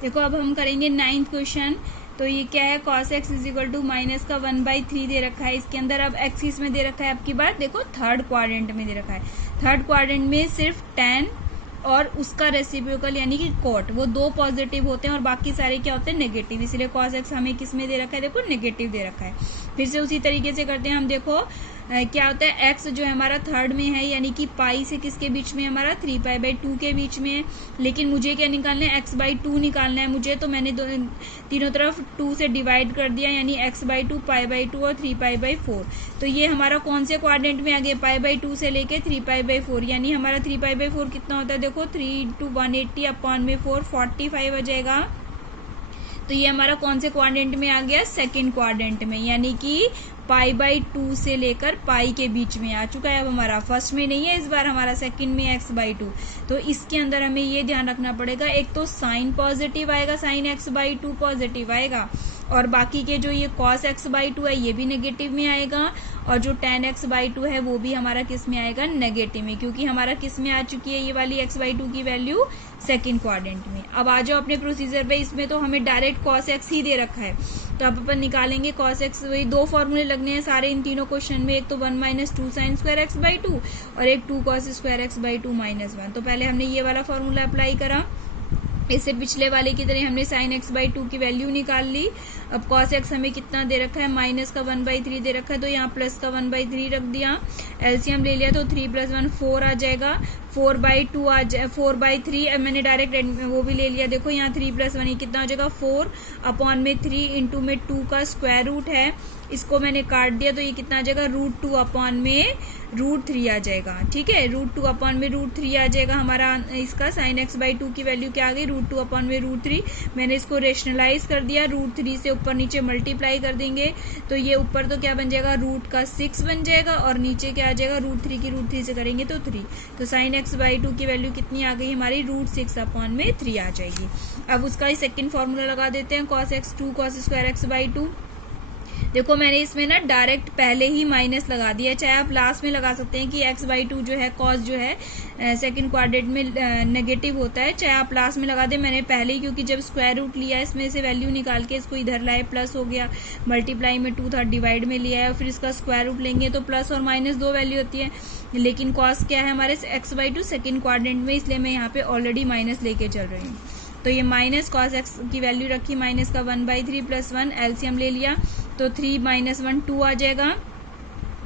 देखो अब हम करेंगे 9th क्वेश्चन। तो ये क्या है, cos x is equal to minus का 1/3 दे रखा है। इसके अंदर अब x किस में दे रखा है, अब की बार देखो थर्ड क्वाड्रेंट में दे रखा है। थर्ड क्वाड्रेंट में सिर्फ tan और उसका रेसिप्रोकल यानी कि कॉट, वो दो पॉजिटिव होते हैं और बाकी सारे क्या होते हैं, नेगेटिव। इसलिए cos x हमें किस में दे रखा है, देखो नेगेटिव दे रखा है। फिर से उसी तरीके से करते हैं हम। देखो क्या होता है, x जो है हमारा थर्ड में है, यानी कि पाई से किसके बीच में, हमारा 3π/2 के बीच में है। लेकिन मुझे क्या निकालना है, x/2 निकालना है मुझे। तो मैंने तीनों तरफ 2 से डिवाइड कर दिया, यानी x/2, π/2 और 3π/4। तो ये हमारा कौन से क्वाड्रेंट में आ गया, π/2 से लेके 3π/4, यानी हमारा 3π/4 कितना होता है, देखो 3 × 180/4 45 आ जाएगा। तो ये हमारा कौन से क्वाड्रेंट में आ गया, सेकंड क्वाड्रेंट में, यानी कि π/2 से लेकर पाई के बीच में आ चुका है। अब हमारा फर्स्ट में नहीं है, इस बार हमारा सेकंड में x/2। तो इसके अंदर हमें ये ध्यान रखना पड़ेगा, एक तो साइन पॉजिटिव आएगा, साइन x/2 पॉजिटिव आएगा, और बाकी के जो ये cos x/2 है ये भी नेगेटिव में आएगा, और जो tan x/2 है वो भी हमारा किस में आएगा, नेगेटिव में, क्योंकि हमारा किस में आ चुकी है ये वाली x/2 की वैल्यू, सेकंड क्वाड्रेंट में। अब आ जाओ अपने प्रोसीजर पे। इसमें तो हमें डायरेक्ट cos x ही दे रखा है, तो अब अपन निकालेंगे cos x। वही दो फॉर्मूले लगने हैं सारे इन तीनों क्वेश्चन में, एक तो 1 - 2 sin² x/2 और एक 2 cos² x/2 -1। तो पहले हमने ये वाला फॉर्मूला अप्लाई करा, इससे पिछले वाले की तरह हमने sin x/2 की वैल्यू निकाल ली। अब cos x हमें कितना दे रखा है, माइनस का 1/3 दे रखा है, तो यहाँ प्लस का 1/3 रख दिया। एलसीएम ले लिया तो 3 + 1 4 आ जाएगा, 4/2 आ जाए 4/3। अब मैंने डायरेक्ट वो भी ले लिया, देखो यहाँ 3 + 1 कितना हो जाएगा 4/3 इंटू में 2 का स्क्वायर रूट है, इसको मैंने काट दिया तो ये कितना आ जाएगा, √2/√3 आ जाएगा। ठीक है, √2/√3 आ जाएगा हमारा। इसका sin x/2 की वैल्यू क्या आ गई, √2/√3। मैंने इसको रेशनलाइज कर दिया, √3 से ऊपर नीचे मल्टीप्लाई कर देंगे तो ये ऊपर तो क्या बन जाएगा, √6 बन जाएगा, और नीचे क्या आ जाएगा, √3 की √3 से करेंगे तो 3। तो sin x/2 की वैल्यू कितनी आ गई हमारी, √6/3 आ जाएगी। अब उसका ही सेकंड फॉर्मूला लगा देते हैं, cos x 2 cos² x/2। देखो मैंने इसमें ना डायरेक्ट पहले ही माइनस लगा दिया, चाहे आप लास्ट में लगा सकते हैं कि x/2 जो है, cos जो है सेकंड क्वाड्रेंट में नेगेटिव होता है, चाहे आप लास्ट में लगा दें। मैंने पहले ही, क्योंकि जब स्क्वायर रूट लिया इसमें से वैल्यू निकाल के इसको इधर लाए, प्लस हो गया, मल्टीप्लाई में 2 था, डिवाइड में लिया है, और फिर इसका स्क्वायर रूट लेंगे तो प्लस और माइनस दो वैल्यू होती है। लेकिन cos क्या है हमारे x/2 सेकंड क्वाड्रेंट में, इसलिए मैं यहाँ पे ऑलरेडी माइनस लेके चल रही हूँ। तो ये माइनस cos x की वैल्यू रखी, माइनस का 1/3 + 1, एलसीएम ले लिया तो 3 - 1 2 आ जाएगा,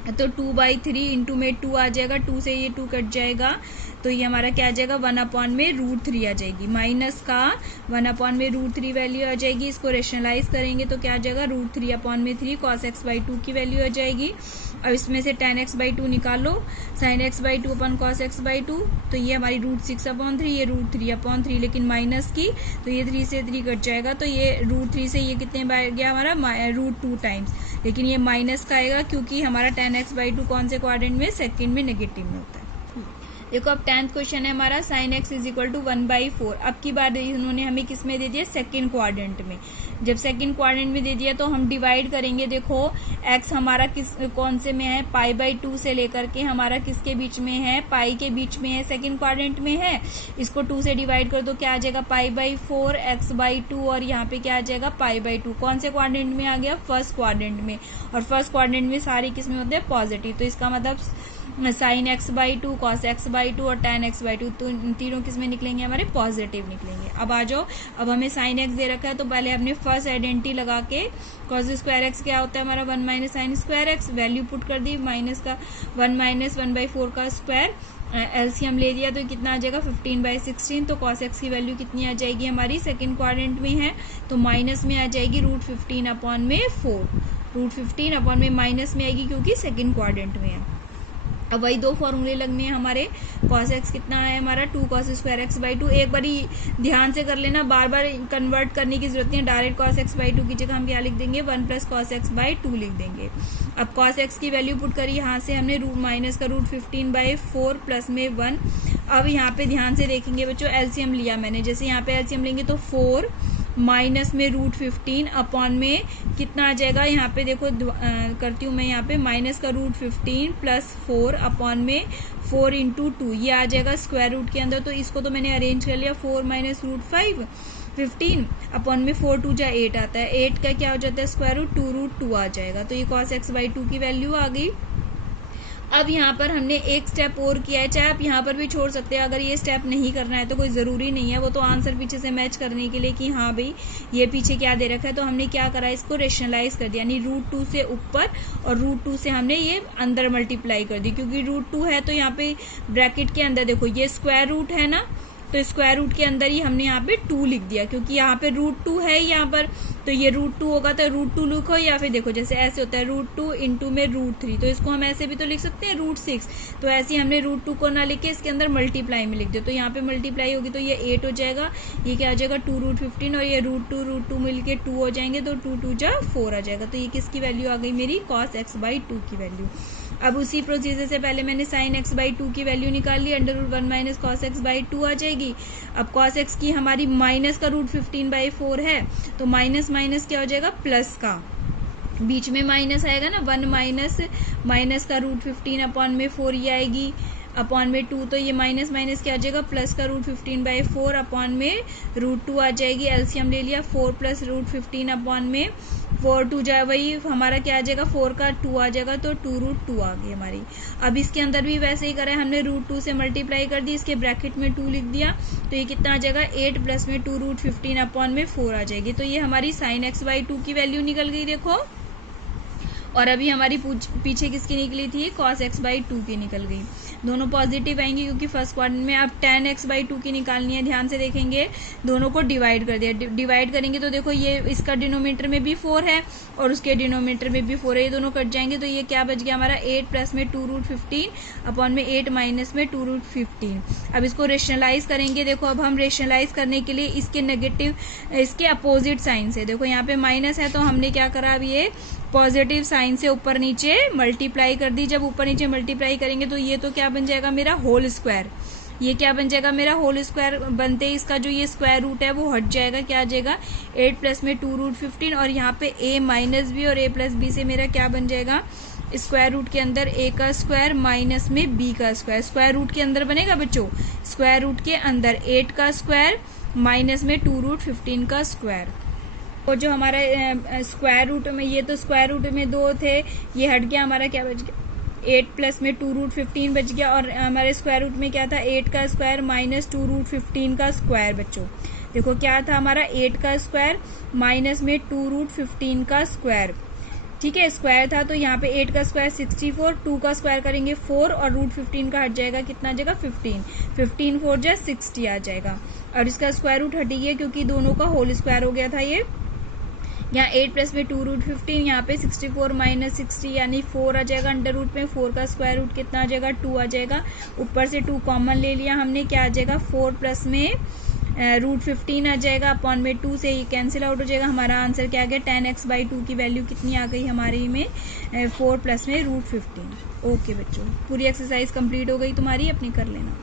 तो 2/3 इंटू में 2 आ जाएगा, 2 से ये 2 कट जाएगा, तो ये हमारा क्या आ जाएगा, 1/√3 आ जाएगी। माइनस का 1/√3 वैल्यू आ जाएगी, इसको रेशनलाइज करेंगे तो क्या आ जाएगा, √3/3 cos x/2 की वैल्यू आ जाएगी। अब इसमें से tan x/2 निकालो, sin x/2 cos x/2, तो ये हमारी √6/3, ये √3/3, लेकिन माइनस की तो ये 3 से 3 कट जाएगा, तो ये √3 से ये कितने बार गया हमारा, √2 टाइम्स, लेकिन ये माइनस का आएगा क्योंकि हमारा tan x/2 कौन से क्वाड्रेंट में, सेकंड में, नेगेटिव में होता है। देखो अब 10th क्वेश्चन है हमारा, sin x is equal to 1/4। अब की बार उन्होंने हमें किस में दे दिया, सेकंड क्वाड्रेंट में। जब सेकंड क्वाड्रेंट में दे दिया तो हम डिवाइड करेंगे। देखो x हमारा कौन से में है, π/2 से लेकर के हमारा किसके बीच में है, पाई के बीच में है, सेकंड क्वाड्रेंट में है। इसको 2 से डिवाइड कर दो, क्या आ जाएगा, π/4 x/2, और यहाँ पे क्या आ जाएगा, π/2। कौन से क्वाड्रेंट में आ गया, फर्स्ट क्वाड्रेंट में, और फर्स्ट क्वाड्रेंट में सारी किसमें होते हैं, पॉजिटिव। तो इसका मतलब sin x/2 cos x/2 और tan x/2 तो तीनों किसमें निकलेंगे, हमारे पॉजिटिव निकलेंगे। अब आ जाओ, अब हमें sin x दे रखा है तो पहले हमने फर्स्ट आइडेंटिटी लगा के, cos² x क्या होता है हमारा, 1 - sin² x, वैल्यू पुट कर दी, माइनस का 1 - 1/4 का स्क्वायर, एलसीएम ले लिया तो कितना आ जाएगा, 15/16। तो cos x की वैल्यू कितनी आ जाएगी हमारी, सेकंड क्वाड्रेंट में है तो माइनस में आ जाएगी, √15/4, √15 में माइनस में आएगी क्योंकि सेकंड क्वाड्रेंट में है। अब वही दो फॉर्मूले लगने हैं हमारे, cos x कितना है हमारा, 2 cos² x/2। एक बार ध्यान से कर लेना, बार बार कन्वर्ट करने की जरूरत नहीं है, डायरेक्ट cos x/2 की जगह हम क्या लिख देंगे, 1 + cos x/2 लिख देंगे। अब cos x की वैल्यू पुट करी, यहाँ से हमने माइनस का √15/4 प्लस में 1। अब यहाँ पे ध्यान से देखेंगे बच्चों, एलसीएम लिया मैंने, जैसे यहाँ पे एलसीएम लेंगे तो 4 माइनस में √15 अपॉन में कितना आ जाएगा, यहाँ पे देखो करती हूँ मैं, यहाँ पे माइनस का √15 + 4 अपॉन में 4 इंटू 2 ये आ जाएगा स्क्वायर रूट के अंदर। तो इसको तो मैंने अरेंज कर लिया, 4 माइनस रूट 5 15 अपॉन में 4 2 जा 8 आता है, 8 का क्या हो जाता है स्क्वायर रूट, 2 रूट 2 आ जाएगा। तो ये cos x बाई 2 की वैल्यू आ गई। अब यहाँ पर हमने एक स्टेप और किया है, चाहे आप यहाँ पर भी छोड़ सकते हैं, अगर ये स्टेप नहीं करना है तो कोई ज़रूरी नहीं है, वो तो आंसर पीछे से मैच करने के लिए कि हाँ भाई ये पीछे क्या दे रखा है। तो हमने क्या करा, इसको रेशनलाइज कर दिया, यानी रूट 2 से ऊपर और रूट 2 से हमने ये अंदर मल्टीप्लाई कर दी, क्योंकि रूट 2 है तो यहाँ पे ब्रैकेट के अंदर देखो ये स्क्वायर रूट है ना, तो स्क्वायर रूट के अंदर ही हमने यहाँ पे 2 लिख दिया, क्योंकि यहाँ पे रूट 2 है यहाँ पर, तो ये रूट 2 होगा तो रूट 2 लिखो, या फिर देखो जैसे ऐसे होता है रूट 2 इंटू में रूट 3, तो इसको हम ऐसे भी तो लिख सकते हैं रूट 6। तो ऐसे ही हमने रूट 2 को ना लिख के इसके अंदर मल्टीप्लाई में लिख दिया, तो यहाँ पे मल्टीप्लाई होगी तो ये 8 हो जाएगा, ये क्या आ जाएगा 2 रूट 15, और ये रूट 2 मिलके 2 हो जाएंगे, तो 2 2 जा 4 आ जाएगा। तो ये किसकी वैल्यू आ गई मेरी, cos x बाई 2 की वैल्यू। अब उसी प्रोसीजर से पहले मैंने sin x बाई 2 की वैल्यू निकाल ली, under root 1 minus cos x by 2 आ जाएगी। अब cos x की हमारी माइनस का रूट 15 बाई 4 है, तो माइनस माइनस क्या हो जाएगा प्लस का, बीच में माइनस आएगा ना, 1 माइनस का रूट 15 अपॉन में 4 ये आएगी, अपॉन में 2, तो ये माइनस माइनस क्या आ जाएगा प्लस का रूट 15 बाई 4 अपॉन में रूट 2 आ जाएगी, एलसीएम ले लिया 4 प्लस रूट 15 अपॉन में 4 2 जाए वही हमारा क्या आ जाएगा 4 का 2 आ जाएगा, तो 2 रूट 2 आ गई हमारी। अब इसके अंदर भी वैसे ही करा है, हमने रूट 2 से मल्टीप्लाई कर दी, इसके ब्रैकेट में 2 लिख दिया, तो ये कितना आ जाएगा 8 प्लस में 2 रूट 15 अपॉन में 4 आ जाएगी। तो ये हमारी sin x बाई 2 की वैल्यू निकल गई देखो, और अभी हमारी पीछे किसकी निकली थी, cos x बाई 2 की निकल गई। दोनों पॉजिटिव आएंगे क्योंकि फर्स्ट क्वाड्रेंट में। अब tan x बाई 2 की निकालनी है, ध्यान से देखेंगे, दोनों को डिवाइड कर दिया, डिवाइड करेंगे तो देखो ये इसका डिनोमिनेटर में भी 4 है और उसके डिनोमिनेटर में भी 4 है, ये दोनों कट जाएंगे, तो ये क्या बच गया हमारा 8 प्लस में 2 रूट 15 अपॉन में 8 माइनस में 2 रूट 15। अब इसको रेशनलाइज करेंगे, देखो अब हम रेशनलाइज करने के लिए इसके नेगेटिव, इसके अपोजिट साइन से, देखो यहाँ पे माइनस है तो हमने क्या करा, अब ये पॉजिटिव साइन से ऊपर नीचे मल्टीप्लाई कर दी। जब ऊपर नीचे मल्टीप्लाई करेंगे तो ये तो क्या बन जाएगा मेरा होल स्क्वायर, ये क्या बन जाएगा मेरा होल स्क्वायर, बनते ही इसका जो ये स्क्वायर रूट है वो हट जाएगा, क्या आ जाएगा 8 प्लस में 2 रूट 15, और यहाँ पे a माइनस बी और a प्लस बी से मेरा क्या बन जाएगा, स्क्वायर रूट के अंदर a का स्क्वायर माइनस में b का स्क्वायर, स्क्वायर रूट के अंदर बनेगा बच्चों, स्क्वायर रूट के अंदर 8 का स्क्वायर माइनस में 2 रूट 15 का स्क्वायर। और जो हमारा स्क्वायर रूट में, ये तो स्क्वायर रूट में 2 थे, ये हट गया, हमारा क्या बच गया 8 प्लस में 2 रूट 15 बच गया, और हमारे स्क्वायर रूट में क्या था 8 का स्क्वायर माइनस 2 रूट 15 का स्क्वायर। बच्चों देखो क्या था हमारा 8 का स्क्वायर माइनस में 2 रूट 15 का स्क्वायर, ठीक है, स्क्वायर था, तो यहाँ पे 8 का स्क्वायर 64, 2 का स्क्वायर करेंगे 4 और रूट 15 का हट जाएगा, कितना आ जाएगा 15 4 जा 60 आ जाएगा, और इसका स्क्वायर रूट हट गया क्योंकि दोनों का होल स्क्वायर हो गया था ये। यहाँ 8 प्लस में 2 रूट 15, यहाँ पे 64 माइनस 60 यानी 4 आ जाएगा, अंडर रूट में 4 का स्क्वायर रूट कितना आ जाएगा 2 आ जाएगा, ऊपर से 2 कॉमन ले लिया हमने, क्या आ जाएगा 4 प्लस में रूट 15 आ जाएगा, अपॉन में 2 से ये कैंसिल आउट हो जाएगा। हमारा आंसर क्या आ गया, tan x बाई 2 की वैल्यू कितनी आ गई हमारी में 4 प्लस में रूट 15। ओके बच्चों, पूरी एक्सरसाइज कंप्लीट हो गई तुम्हारी, अपनी कर लेना।